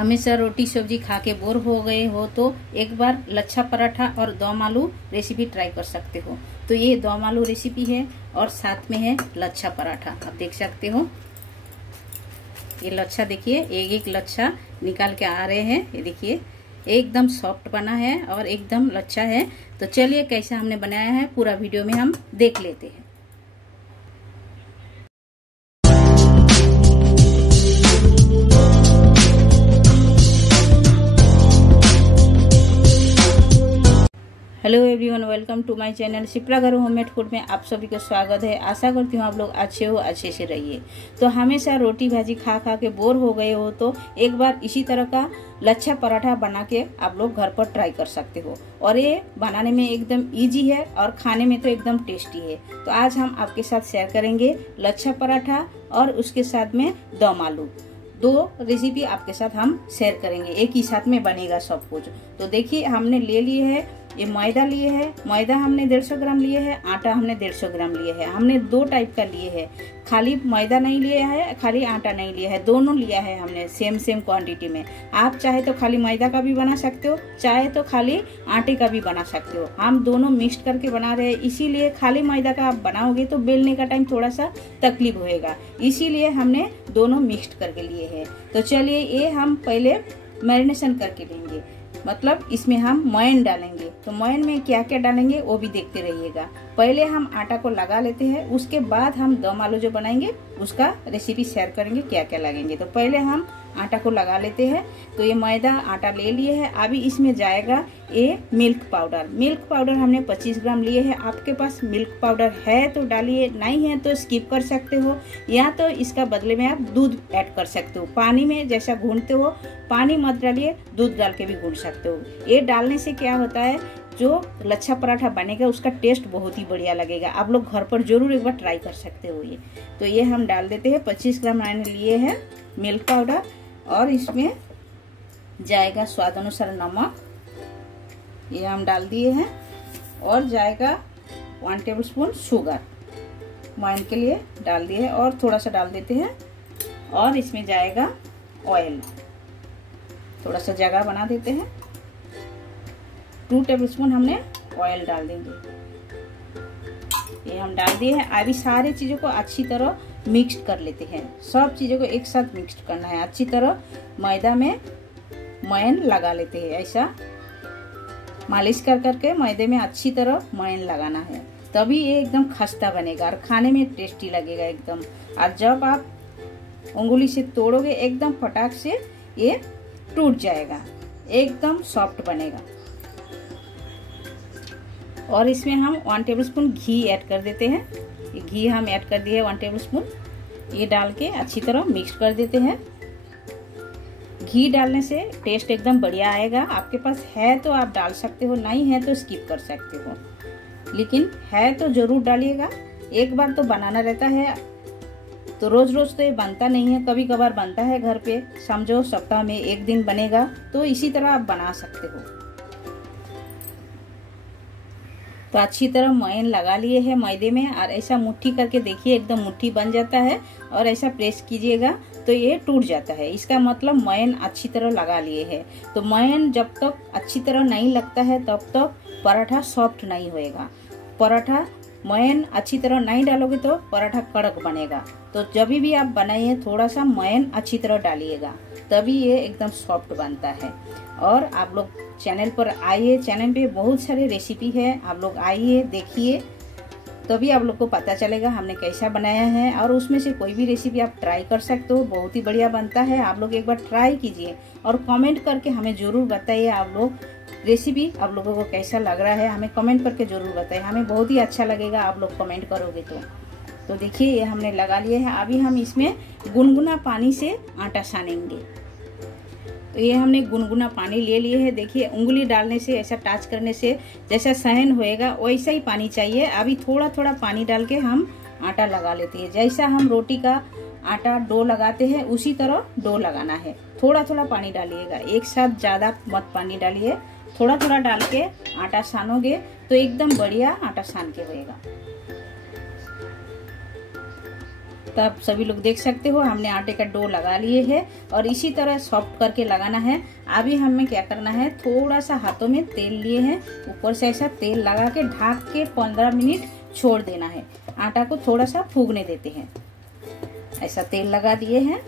हमेशा रोटी सब्जी खा के बोर हो गए हो तो एक बार लच्छा पराठा और दम आलू रेसिपी ट्राई कर सकते हो। तो ये दम आलू रेसिपी है और साथ में है लच्छा पराठा। आप देख सकते हो ये लच्छा, देखिए एक एक लच्छा निकाल के आ रहे हैं। ये देखिए एकदम सॉफ्ट बना है और एकदम लच्छा है। तो चलिए कैसा हमने बनाया है पूरा वीडियो में हम देख लेते हैं। Hello everyone, welcome to my channel Shipra Ghar homemade food में आप सभी को स्वागत है। आशा करती हूँ आप लोग अच्छे हो, अच्छे से रहिए। तो हमेशा रोटी भाजी खा खा के बोर हो गए हो तो एक बार इसी तरह का लच्छा पराठा बना के आप लोग घर पर ट्राई कर सकते हो। और ये बनाने में एकदम इजी है और खाने में तो एकदम टेस्टी है। तो आज हम आपके साथ शेयर करेंगे लच्छा पराठा और उसके साथ में दम आलू। दो रेसिपी आपके साथ हम शेयर करेंगे, एक ही साथ में बनेगा सब कुछ। तो देखिए हमने ले लिए है ये मैदा लिए है। मैदा हमने 150 ग्राम लिए है, आटा हमने 150 ग्राम लिए है। हमने दो टाइप का लिए है, खाली मैदा नहीं लिया है, खाली आटा नहीं लिया है, दोनों लिया है हमने सेम क्वांटिटी में। आप चाहे तो खाली मैदा का भी बना सकते हो, चाहे तो खाली आटे का भी बना सकते हो। हम दोनों मिक्स करके बना रहे हैं, इसीलिए खाली मैदा का आप बनाओगे तो बेलने का टाइम थोड़ा सा तकलीफ होएगा, इसीलिए हमने दोनों मिक्स करके लिए है। तो चलिए ये हम पहले मैरिनेशन करके लेंगे, मतलब इसमें हम मोयन डालेंगे। तो मोयन में क्या क्या डालेंगे वो भी देखते रहिएगा। पहले हम आटा को लगा लेते हैं, उसके बाद हम दम आलू जो बनाएंगे उसका रेसिपी शेयर करेंगे क्या क्या लगेंगे। तो पहले हम आटा को लगा लेते हैं। तो ये मैदा आटा ले लिए है। अभी इसमें जाएगा ये मिल्क पाउडर। मिल्क पाउडर हमने 25 ग्राम लिए है। आपके पास मिल्क पाउडर है तो डालिए, नहीं है तो स्किप कर सकते हो, या तो इसका बदले में आप दूध ऐड कर सकते हो। पानी में जैसा भूनते हो पानी मत डालिए, दूध डाल के भी भून सकते हो। ये डालने से क्या होता है, जो लच्छा पराठा बनेगा उसका टेस्ट बहुत ही बढ़िया लगेगा। आप लोग घर पर जरूर एक बार ट्राई कर सकते हो ये। तो ये हम डाल देते हैं। 25 ग्राम मैंने लिए है मिल्क पाउडर और इसमें जाएगा स्वाद अनुसार नमक, ये हम डाल दिए हैं। और जाएगा 1 टेबलस्पून शुगर, मोयन के लिए डाल दिए हैं और थोड़ा सा डाल देते हैं। और इसमें जाएगा ऑयल, थोड़ा सा जगह बना देते हैं। 2 टेबलस्पून हमने ऑयल डाल देंगे, ये हम डाल दिए हैं। अभी सारी चीजों को अच्छी तरह मिक्स कर लेते हैं। सब चीजों को एक साथ मिक्स करना है अच्छी तरह। मैदा में मोयन लगा लेते हैं, ऐसा मालिश कर करके मैदे में अच्छी तरह मोयन लगाना है, तभी ये एकदम खस्ता बनेगा और खाने में टेस्टी लगेगा एकदम। और जब आप उंगली से तोड़ोगे एकदम फटाक से ये टूट जाएगा, एकदम सॉफ्ट बनेगा। और इसमें हम 1 टेबलस्पून घी ऐड कर देते हैं। ये घी हम ऐड कर दिए 1 टेबलस्पून। ये डाल के अच्छी तरह मिक्स कर देते हैं। घी डालने से टेस्ट एकदम बढ़िया आएगा। आपके पास है तो आप डाल सकते हो, नहीं है तो स्किप कर सकते हो, लेकिन है तो जरूर डालिएगा। एक बार तो बनाना रहता है, तो रोज रोज तो ये बनता नहीं है, कभी कभार बनता है घर पे, समझो सप्ताह में एक दिन बनेगा। तो इसी तरह आप बना सकते हो। तो अच्छी तरह मोयन लगा लिए है मैदे में, और ऐसा मुट्ठी करके देखिए एकदम मुट्ठी बन जाता है। और ऐसा प्रेस कीजिएगा तो ये टूट जाता है, इसका मतलब मोयन अच्छी तरह लगा लिए है। तो मोयन जब तक अच्छी तरह नहीं लगता है तब तक पराठा सॉफ्ट नहीं होएगा। पराठा मोयन अच्छी तरह नहीं डालोगे तो पराठा कड़क बनेगा। तो जब भी आप बनाइए थोड़ा सा मोयन अच्छी तरह डालिएगा, तभी ये एकदम सॉफ्ट बनता है। और आप लोग चैनल पर आइए, चैनल पे बहुत सारे रेसिपी है, आप लोग आइए देखिए, तभी आप लोग को पता चलेगा हमने कैसा बनाया है। और उसमें से कोई भी रेसिपी आप ट्राई कर सकते हो, बहुत ही बढ़िया बनता है। आप लोग एक बार ट्राई कीजिए और कमेंट करके हमें जरूर बताइए आप लोग रेसिपी आप लोगों को कैसा लग रहा है। हमें कमेंट करके जरूर बताइए, हमें बहुत ही अच्छा लगेगा आप लोग कमेंट करोगे तो देखिए ये हमने लगा लिए है। अभी हम इसमें गुनगुना पानी से आटा सानेंगे। तो ये हमने गुनगुना पानी ले लिए है। देखिए उंगली डालने से, ऐसा टच करने से जैसा सहन होएगा वैसा ही पानी चाहिए। अभी थोड़ा थोड़ा पानी डाल के हम आटा लगा लेते हैं। जैसा हम रोटी का आटा डो लगाते हैं उसी तरह डो लगाना है। थोड़ा थोड़ा पानी डालिएगा, एक साथ ज्यादा मत पानी डालिए, थोड़ा थोड़ा डाल के आटा सानोगे तो एकदम बढ़िया आटा सान के होएगा। तो आप सभी लोग देख सकते हो हमने आटे का डो लगा लिए है और इसी तरह सॉफ्ट करके लगाना है। अभी हमें क्या करना है, थोड़ा सा हाथों में तेल लिए हैं, ऊपर से ऐसा तेल लगा के ढक के 15 मिनट छोड़ देना है। आटा को थोड़ा सा फूगने देते हैं। ऐसा तेल लगा दिए हैं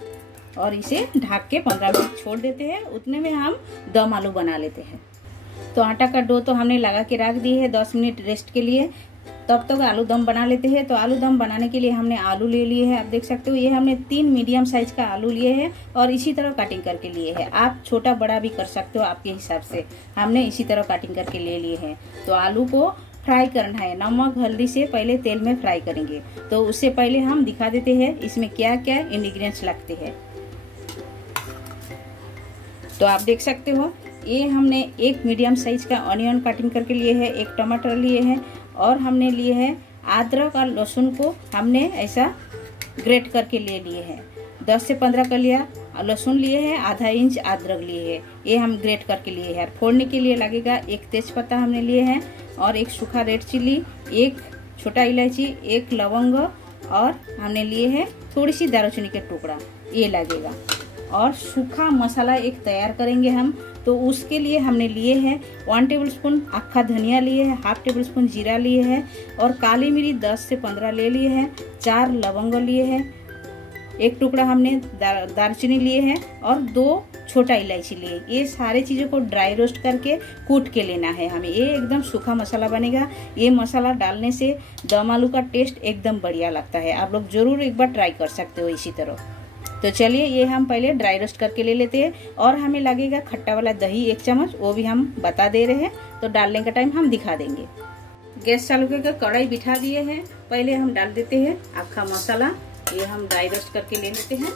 और इसे ढक के 15 मिनट छोड़ देते हैं। उतने में हम दम आलू बना लेते हैं। तो आटा का डो तो हमने लगा के रख दिए है 10 मिनट रेस्ट के लिए। तब तक आलू दम बना लेते हैं। तो आलू दम बनाने के लिए हमने आलू ले लिए हैं। आप देख सकते हो ये हमने 3 मीडियम साइज का आलू लिए हैं और इसी तरह कटिंग करके लिए हैं। आप छोटा बड़ा भी कर सकते हो आपके हिसाब से। हमने इसी तरह कटिंग करके ले लिए हैं। तो आलू को फ्राई करना है। नमक हल्दी से पहले तेल में फ्राई करेंगे। तो उससे पहले हम दिखा देते हैं इसमें क्या क्या इंग्रेडिएंट्स लगते हैं। तो आप देख सकते हो ये हमने एक मीडियम साइज का ऑनियन कटिंग करके लिए है, एक टमाटर लिए हैं और हमने लिए हैं अदरक और लहसुन को हमने ऐसा ग्रेट करके ले लिए हैं। 10 से 15 कलियां लहसुन लिए हैं, आधा इंच अदरक लिए हैं, ये हम ग्रेट करके लिए हैं। फोड़ने के लिए लगेगा एक तेजपत्ता हमने लिए हैं और एक सूखा रेड चिल्ली, एक छोटा इलायची, एक लवंग और हमने लिए हैं थोड़ी सी दालचीनी के टुकड़ा, ये लगेगा। और सूखा मसाला एक तैयार करेंगे हम। तो उसके लिए हमने लिए हैं 1 टेबलस्पून अक्खा धनिया लिए हैं, हाफ टेबल स्पून जीरा लिए हैं और काली मिर्च 10 से 15 ले लिए हैं, 4 लवंग लिए हैं, एक टुकड़ा हमने दालचीनी लिए हैं और 2 छोटा इलायची लिए। ये सारे चीज़ों को ड्राई रोस्ट करके कूट के लेना है हमें। ये एकदम सूखा मसाला बनेगा। ये मसाला डालने से दम आलू का टेस्ट एकदम बढ़िया लगता है। आप लोग जरूर एक बार ट्राई कर सकते हो इसी तरह। तो चलिए ये हम पहले ड्राई रोस्ट करके ले लेते हैं। और हमें लगेगा खट्टा वाला दही 1 चम्मच, वो भी हम बता दे रहे हैं। तो डालने का टाइम हम दिखा देंगे। गैस चालू करके कढ़ाई बिठा दिए हैं। पहले हम डाल देते हैं अक्खा मसाला। ये हम ड्राई रोस्ट करके ले लेते हैं।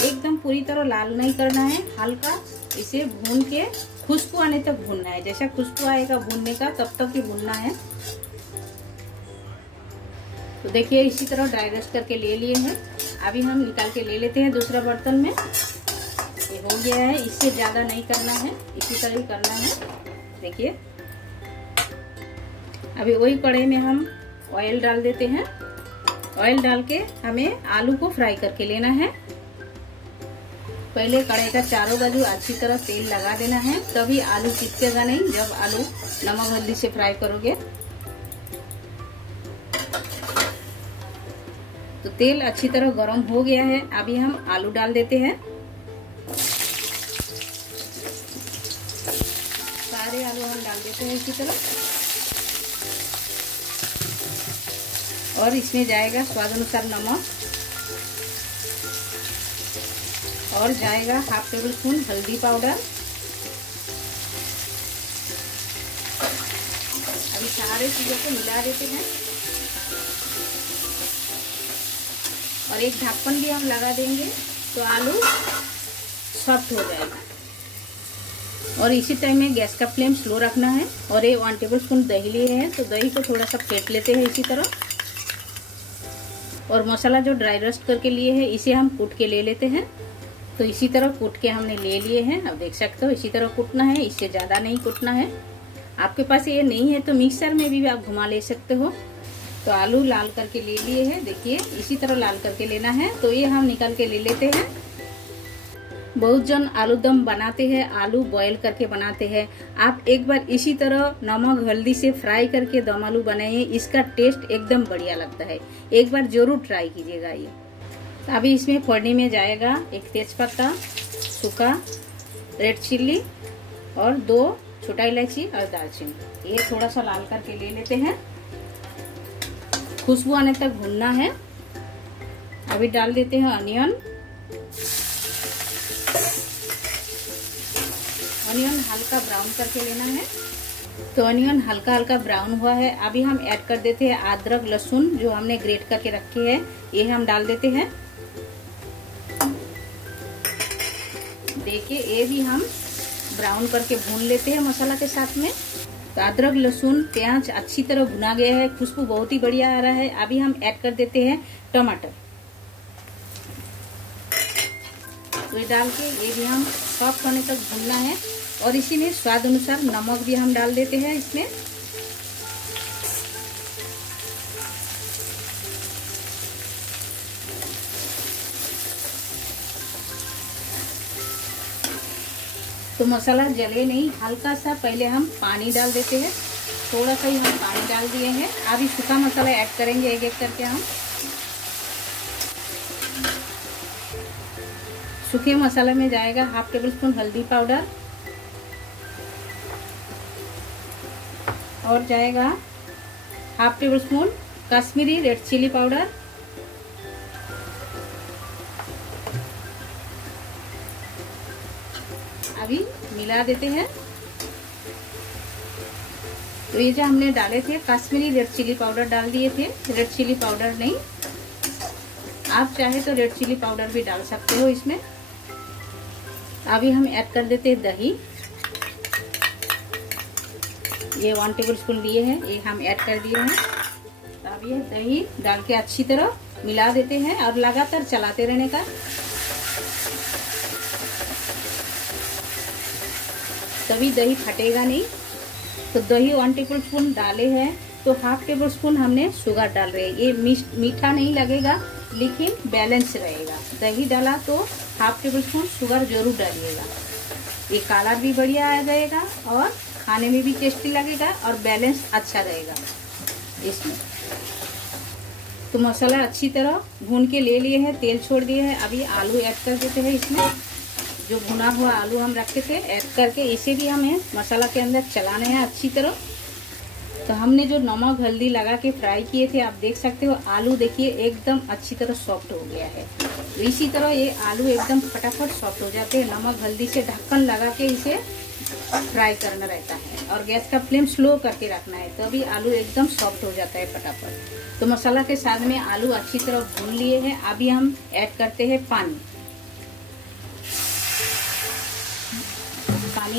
एकदम पूरी तरह लाल नहीं करना है, हल्का इसे भून के खुशबू आने तक भूनना है। जैसा खुशबू आएगा भूनने का तब तक ही भूनना है। तो देखिए इसी तरह ड्राई रोस्ट करके ले लिए हैं। अभी हम निकाल के ले लेते हैं दूसरा बर्तन में। ये हो गया है, इससे ज्यादा नहीं करना है, इसी तरह ही करना है। देखिए अभी वही कढ़ाई में हम ऑयल डाल देते हैं। ऑयल डाल के हमें आलू को फ्राई करके लेना है। पहले कढ़ाई का चारों बाजू अच्छी तरह तेल लगा देना है, तभी आलू चिपकेगा नहीं जब आलू नमक हल्दी से फ्राई करोगे। तो तेल अच्छी तरह गर्म हो गया है। अभी हम आलू डाल देते हैं। सारे आलू हम डाल देते हैं इसी तरह। और इसमें जाएगा स्वाद अनुसार नमक और जाएगा हाफ टेबल स्पून हल्दी पाउडर। अभी सारे चीजों को मिला देते हैं और एक ढक्कन भी हम लगा देंगे तो आलू सॉफ्ट हो जाएगा। और इसी टाइम में गैस का फ्लेम स्लो रखना है। और ये 1 टेबल स्पून दही लिए हैं, तो दही को थोड़ा सा फेंट लेते हैं इसी तरह। और मसाला जो ड्राई रोस्ट करके लिए हैं इसे हम कूट के ले लेते हैं। तो इसी तरह कूट के हमने ले लिए हैं। अब देख सकते हो इसी तरह कूटना है, इससे ज़्यादा नहीं कूटना है। आपके पास ये नहीं है तो मिक्सर में भी आप घुमा ले सकते हो। तो आलू लाल करके ले लिए हैं, देखिए इसी तरह लाल करके लेना है। तो ये हम निकाल के ले लेते हैं। बहुत जन आलू दम बनाते हैं, आलू बॉयल करके बनाते हैं। आप एक बार इसी तरह नमक हल्दी से फ्राई करके दम आलू बनाइए, इसका टेस्ट एकदम बढ़िया लगता है। एक बार जरूर ट्राई कीजिएगा ये। तो अभी इसमें फोड़ने में जाएगा एक तेजपत्ता, सूखा रेड चिल्ली और 2 छोटा इलायची और दालचीनी। ये थोड़ा सा लाल करके ले लेते हैं। खुशबू आने तक भूनना है। अभी डाल देते हैं अनियन। अनियन हल्का ब्राउन करके लेना है। तो अनियन हल्का हल्का ब्राउन हुआ है। अभी हम ऐड कर देते हैं अदरक लहसुन जो हमने ग्रेट करके रखे हैं, ये हम डाल देते हैं। देखिए ये भी हम ब्राउन करके भून लेते हैं मसाला के साथ में। तो अदरक लहसुन प्याज अच्छी तरह भुना गया है, खुशबू बहुत ही बढ़िया आ रहा है। अभी हम ऐड कर देते हैं टमाटर। तो ये डाल के ये भी हम सॉफ्ट होने तक भूनना है। और इसी में स्वाद अनुसार नमक भी हम डाल देते हैं इसमें। तो मसाला जले नहीं, हल्का सा पहले हम पानी डाल देते हैं। थोड़ा सा ही हम पानी डाल दिए हैं। अभी सूखा मसाला ऐड करेंगे एक एक करके हम। सूखे मसाले में जाएगा 1/2 टेबलस्पून हल्दी पाउडर और जाएगा 1/2 tablespoon Kashmiri red chilli powder, अभी मिला देते हैं। तो ये जो हमने डाले थे कश्मीरी रेड चिली पाउडर डाल दिए थे, रेड चिली पाउडर नहीं, आप चाहे तो रेड चिली पाउडर भी डाल सकते हो इसमें। अभी हम ऐड कर देते हैं दही, ये 1 टेबलस्पून लिए हैं, ये हम ऐड कर दिए हैं। अब ये दही डाल के अच्छी तरह मिला देते हैं और लगातार चलाते रहने का। तभी दही फटेगा नहीं। तो दही 1 टेबलस्पून डाले हैं, तो 1/2 टेबलस्पून हमने शुगर डाल रहे हैं। ये मीठा नहीं लगेगा लेकिन बैलेंस रहेगा। दही डाला तो 1/2 टेबलस्पून शुगर जरूर डालिएगा, ये कलर भी बढ़िया आ जाएगा और खाने में भी टेस्टी लगेगा और बैलेंस अच्छा रहेगा इसमें। तो मसाला अच्छी तरह भून के ले लिए हैं, तेल छोड़ दिए हैं। अभी आलू ऐड कर देते हैं इसमें। जो भुना हुआ आलू हम रखे थे ऐड करके इसे भी हमें मसाला के अंदर चलाना है अच्छी तरह। तो हमने जो नमक हल्दी लगा के फ्राई किए थे, आप देख सकते हो आलू देखिए एकदम अच्छी तरह सॉफ्ट हो गया है। तो इसी तरह ये आलू एकदम फटाफट सॉफ्ट हो जाते हैं। नमक हल्दी से ढक्कन लगा के इसे फ्राई करना रहता है और गैस का फ्लेम स्लो करके रखना है, तभी आलू एकदम सॉफ्ट हो जाता है फटाफट। तो मसाला के साथ में आलू अच्छी तरह भून लिए हैं। अभी हम ऐड करते हैं पानी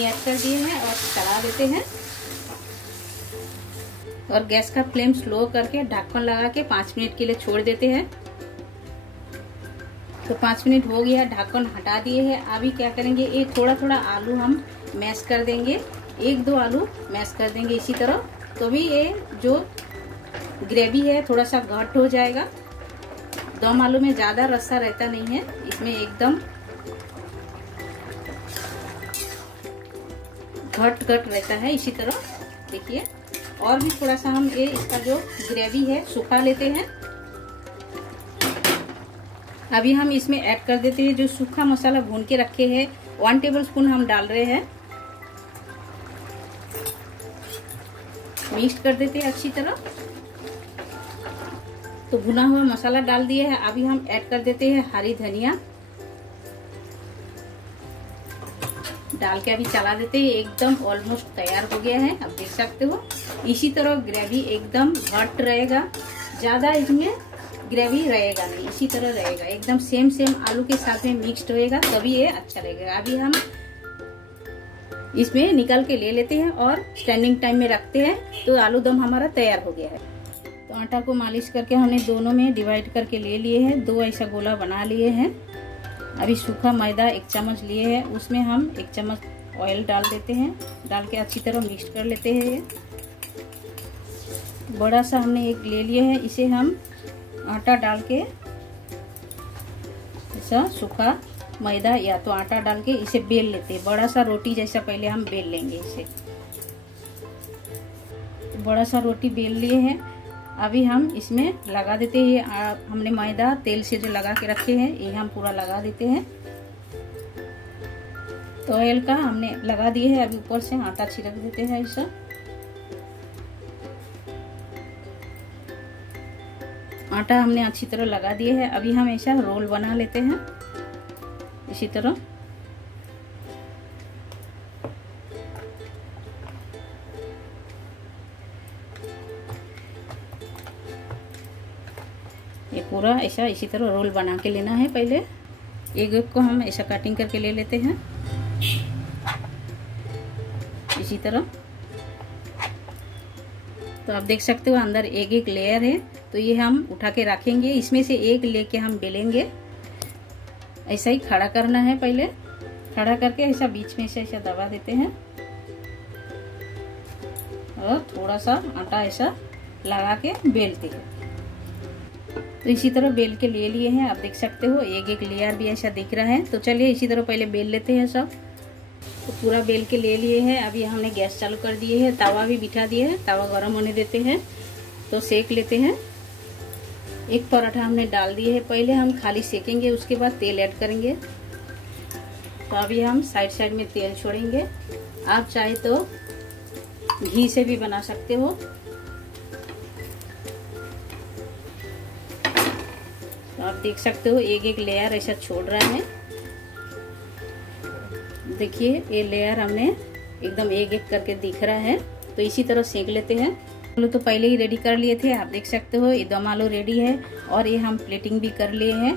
ऐड कर दिए हैं और चला देते हैं और गैस का फ्लेम स्लो करके ढक्कन लगा के 5 मिनट के लिए छोड़ देते हैं। तो 5 मिनट हो गया, ढक्कन हटा दिए हैं। अभी क्या करेंगे, ये थोड़ा थोड़ा आलू हम मैश कर देंगे, 1-2 आलू मैश कर देंगे इसी तरह। तो भी ये जो ग्रेवी है थोड़ा सा घट हो जाएगा। दम आलू में ज्यादा रस्सा रहता नहीं है, इसमें एकदम घट रहता है इसी तरह। देखिए और भी थोड़ा सा हम ये इसका जो ग्रेवी है सुखा लेते हैं। अभी हम इसमें ऐड कर देते हैं जो सूखा मसाला भून के रखे हैं, 1 टेबलस्पून हम डाल रहे हैं। मिक्स कर देते हैं अच्छी तरह। तो भुना हुआ मसाला डाल दिए है। अभी हम ऐड कर देते हैं हरी धनिया डाल के अभी चला देते हैं। एकदम ऑलमोस्ट तैयार हो गया है, आप देख सकते हो। इसी तरह ग्रेवी एकदम घट रहेगा, ज्यादा इसमें ग्रेवी रहेगा नहीं, इसी तरह रहेगा एकदम सेम आलू के साथ में मिक्स्ड होएगा, तभी ये अच्छा रहेगा। अभी हम इसमें निकाल के ले लेते हैं और स्टैंडिंग टाइम में रखते हैं। तो आलू दम हमारा तैयार हो गया है। तो आटा को मालिश करके हमने दोनों में डिवाइड करके ले लिए हैं, 2 ऐसा गोला बना लिए हैं। अभी सूखा मैदा 1 चम्मच लिए हैं, उसमें हम 1 चम्मच ऑयल डाल देते हैं, डाल के अच्छी तरह मिक्स कर लेते हैं। ये बड़ा सा हमने एक ले लिए है, इसे हम आटा डाल के ऐसा सूखा मैदा या तो आटा डाल के इसे बेल लेते हैं। बड़ा सा रोटी जैसा पहले हम बेल लेंगे इसे। बड़ा सा रोटी बेल लिए हैं। अभी हम इसमें लगा देते हैं, हमने मैदा तेल से जो लगा के रखे हैं ये हम पूरा लगा देते हैं। तो ऑयल का हमने लगा दिए है, अभी ऊपर से आटा छिड़क देते हैं ऐसा। आटा हमने अच्छी तरह लगा दिए है। अभी हम ऐसा रोल बना लेते हैं इसी तरह। ये पूरा ऐसा इसी तरह रोल बना के लेना है। पहले एक को हम ऐसा कटिंग करके ले लेते हैं इसी तरह। तो आप देख सकते हो अंदर एक लेयर है, तो ये हम उठा के रखेंगे। इसमें से एक लेके हम बेलेंगे। ऐसा ही खड़ा करना है, पहले खड़ा करके ऐसा बीच में से ऐसा दबा देते हैं और थोड़ा सा आटा ऐसा लगा के बेलते हैं। तो इसी तरह बेल के ले लिए हैं, आप देख सकते हो एक लेयर भी ऐसा दिख रहा है। तो चलिए इसी तरह पहले बेल लेते हैं सब। तो पूरा बेल के ले लिए हैं। अभी हमने गैस चालू कर दिए है, तवा भी बिठा दिए है। तवा गरम होने देते हैं तो सेक लेते हैं। एक पराठा हमने डाल दिए है, पहले हम खाली सेकेंगे, उसके बाद तेल ऐड करेंगे। तो अभी हम साइड साइड में तेल छोड़ेंगे। आप चाहे तो घी से भी बना सकते हो। तो आप देख सकते हो एक एक लेयर ऐसा छोड़ रहा है। देखिए ये लेयर हमने एकदम एक एक करके दिख रहा है। तो इसी तरह सेक लेते हैं। आलू तो पहले ही रेडी कर लिए थे, आप देख सकते हो ये दम आलू रेडी है। और ये हम प्लेटिंग भी कर लिए हैं।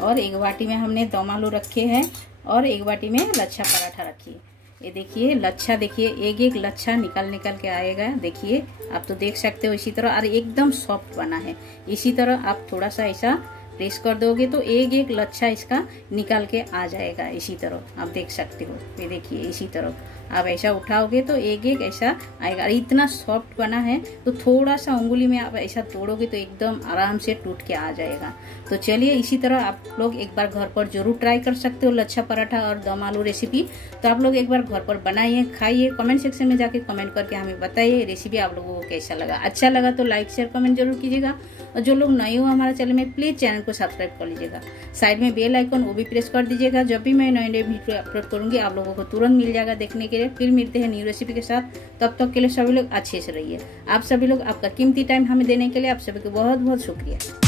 और एक बाटी में हमने दम आलू रखे हैं और एक बाटी में लच्छा पराठा रखिए। ये देखिए लच्छा, देखिए एक एक लच्छा निकल के आएगा। देखिए आप तो देख सकते हो इसी तरह, और एकदम सॉफ्ट बना है। इसी तरह आप थोड़ा सा ऐसा प्रेस कर दोगे तो एक एक लच्छा इसका निकल के आ जाएगा। इसी तरह आप देख सकते हो, ये देखिए इसी तरह आप ऐसा उठाओगे तो एक एक ऐसा आएगा। इतना सॉफ्ट बना है तो थोड़ा सा उंगली में आप ऐसा तोड़ोगे तो एकदम आराम से टूट के आ जाएगा। तो चलिए इसी तरह आप लोग एक बार घर पर जरूर ट्राई कर सकते हो लच्छा पराठा और दम आलू रेसिपी। तो आप लोग एक बार घर पर बनाइए, खाइए, कमेंट सेक्शन में जाके कमेंट करके हमें बताइए रेसिपी आप लोगों को कैसा लगा। अच्छा लगा तो लाइक शेयर कमेंट जरूर कीजिएगा। और जो लोग नए हो हमारे चैनल में, प्लीज चैनल को सब्सक्राइब कर लीजिएगा। साइड में बेल आइकन वो भी प्रेस कर दीजिएगा। जब भी मैं नए वीडियो अपलोड करूंगी आप लोगों को तुरंत मिल जाएगा देखने के लिए। फिर मिलते हैं न्यू रेसिपी के साथ। तब तक के लिए सभी लोग अच्छे से रहिए। आप सभी लोग आपका कीमती टाइम हमें देने के लिए आप सभी को बहुत बहुत शुक्रिया।